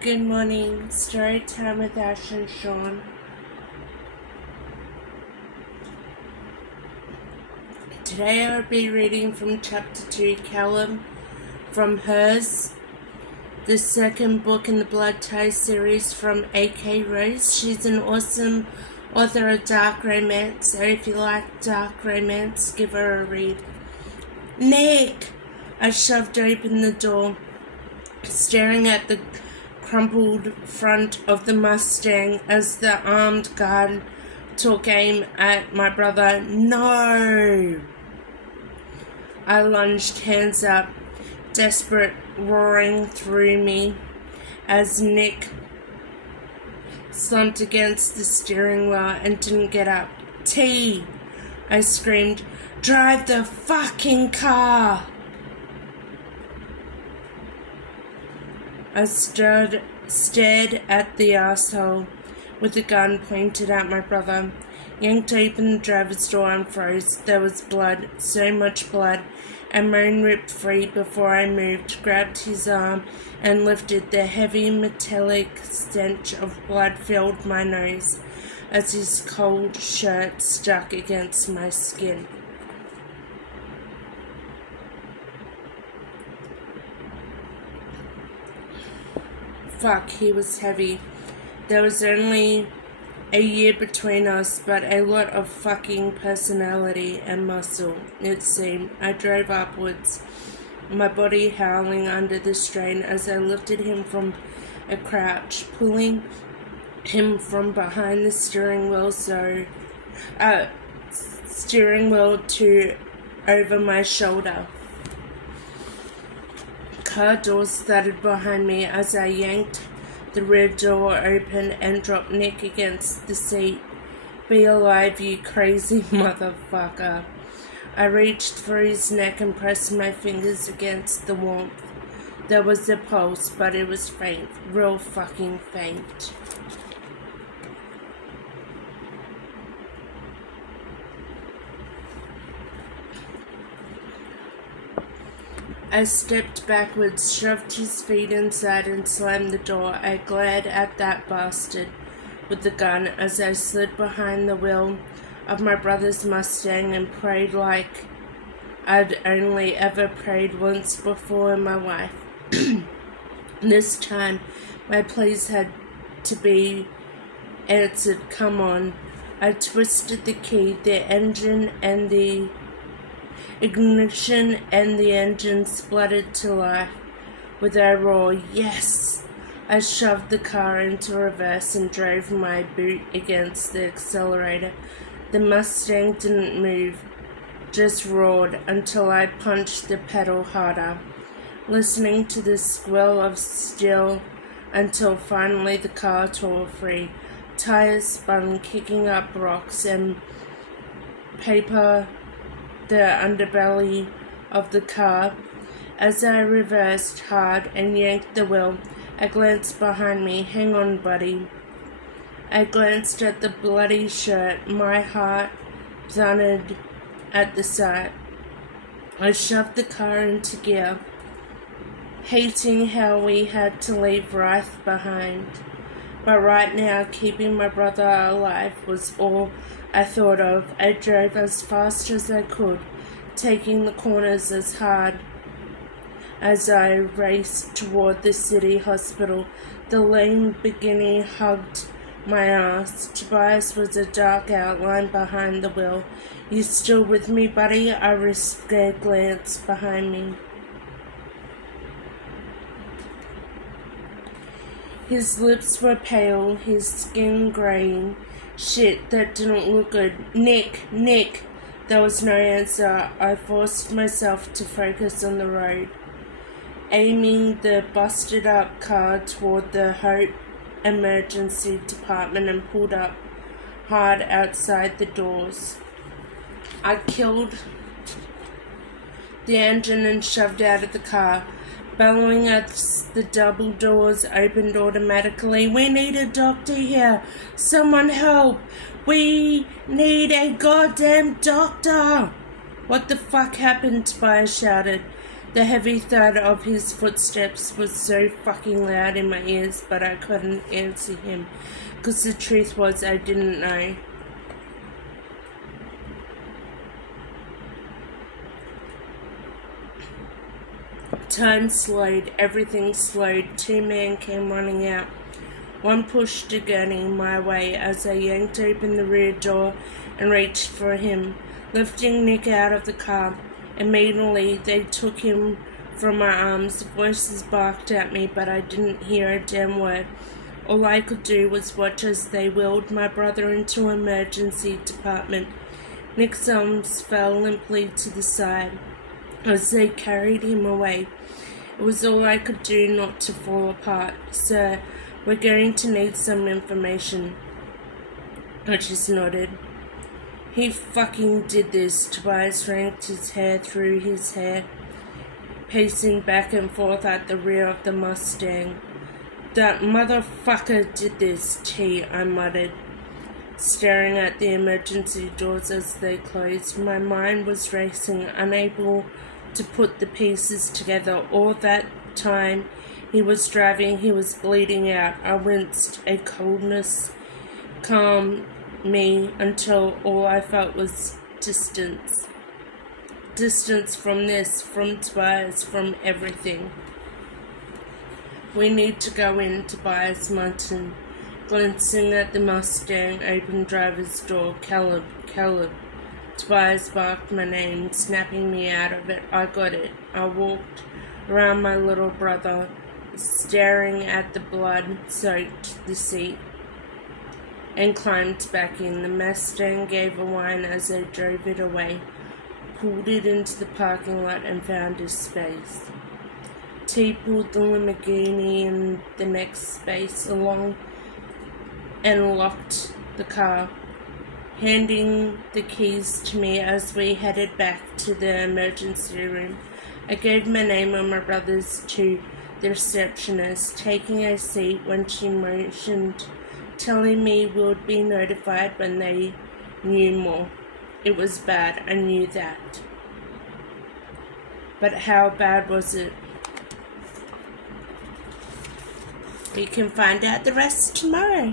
Good morning. Story time with Ash and Sean. Today I'll be reading from chapter 2, Callum, from Hers, the second book in the Blood Ties series from A.K. Rose. She's an awesome author of dark romance, so if you like dark romance, give her a read. Nick! I shoved open the door, staring at the crumpled front of the Mustang as the armed guard took aim at my brother. No! I lunged, hands up, desperate roaring through me as Nick slumped against the steering wheel and didn't get up. T! I screamed. Drive the fucking car! I stared at the asshole with the gun pointed at my brother, yanked open the driver's door and froze. There was blood, so much blood, and moan ripped free before I moved, grabbed his arm and lifted. The heavy metallic stench of blood filled my nose as his cold shirt stuck against my skin. Fuck, he was heavy. There was only a year between us, but a lot of fucking personality and muscle, it seemed. I drove upwards, my body howling under the strain as I lifted him from a crouch, pulling him from behind the steering wheel to over my shoulder. Car doors thudded behind me as I yanked the rear door open and dropped Nick against the seat. Be alive, you crazy motherfucker. I reached for his neck and pressed my fingers against the warmth. There was a pulse, but it was faint, real fucking faint. I stepped backwards, shoved his feet inside and slammed the door. I glared at that bastard with the gun as I slid behind the wheel of my brother's Mustang and prayed like I'd only ever prayed once before in my life. This time, my pleas had to be answered. Come on. I twisted the key, the ignition and the engine spluttered to life with a roar. Yes! I shoved the car into reverse and drove my boot against the accelerator. The Mustang didn't move, just roared until I punched the pedal harder, listening to the squeal of steel until finally the car tore free. Tires spun, kicking up rocks and paper the underbelly of the car. As I reversed hard and yanked the wheel, I glanced behind me. Hang on, buddy. I glanced at the bloody shirt. My heart thundered at the sight. I shoved the car into gear, hating how we had to leave Reith behind. But right now, keeping my brother alive was all I thought of. I drove as fast as I could, taking the corners as hard as I raced toward the city hospital. The Lamborghini hugged my ass. Tobias was a dark outline behind the wheel. You still with me, buddy? I risked a glance behind me. His lips were pale, his skin graying. Shit, that didn't look good. Nick! There was no answer. I forced myself to focus on the road, aiming the busted-up car toward the Hope Emergency Department and pulled up hard outside the doors. I killed the engine and shoved out of the car, bellowing as the double doors opened automatically. We need a doctor here. Someone help. We need a goddamn doctor. What the fuck happened? Tobias shouted. The heavy thud of his footsteps was so fucking loud in my ears, but I couldn't answer him, 'cause the truth was I didn't know. Time slowed, everything slowed. Two men came running out. One pushed a gurney my way as I yanked open the rear door and reached for him, lifting Nick out of the car. Immediately, they took him from my arms. Voices barked at me, but I didn't hear a damn word. All I could do was watch as they wheeled my brother into an emergency department. Nick's arms fell limply to the side as they carried him away. It was all I could do not to fall apart. "Sir, we're going to need some information." I just nodded. "He fucking did this." Tobias yanked his hair through his hair, pacing back and forth at the rear of the Mustang. "That motherfucker did this, T," I muttered, staring at the emergency doors as they closed. My mind was racing, unable to put the pieces together. All that time he was driving, he was bleeding out. I winced. A coldness calmed me until all I felt was distance. Distance from this, from Tobias, from everything. "We need to go in," Tobias muttered, glancing at the Mustang open driver's door. "Caleb, Caleb." Tobias barked my name, snapping me out of it. I got it. I walked around my little brother, staring at the blood-soaked the seat, and climbed back in. The Mustang gave a whine as I drove it away, pulled it into the parking lot, and found a space. T pulled the Lamborghini in the next space along and locked the car, handing the keys to me as we headed back to the emergency room. I gave my name and my brother's to the receptionist, taking a seat when she motioned, telling me we would be notified when they knew more. It was bad, I knew that. But how bad was it? We can find out the rest tomorrow.